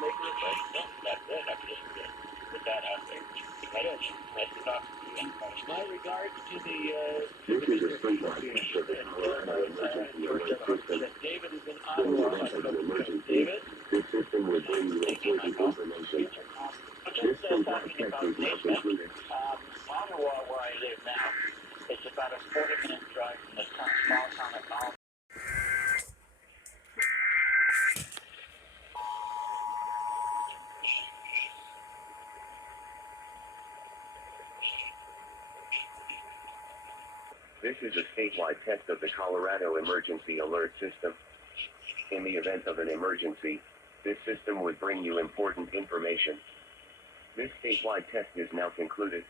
make a request? No, that's it. I'm just put that out there. That is. Nice to talk to you. My regards to the This is a statewide test of the Colorado emergency alert system. David is in In the Ottawa. event of an emergency, David? this system will bring you important information. This statewide test is now concluded. Ottawa, where I live now, it's about a 40-minute drive from the small town of Ottawa. This is a statewide test of the Colorado Emergency Alert System. In the event of an emergency, this system would bring you important information. This statewide test is now concluded.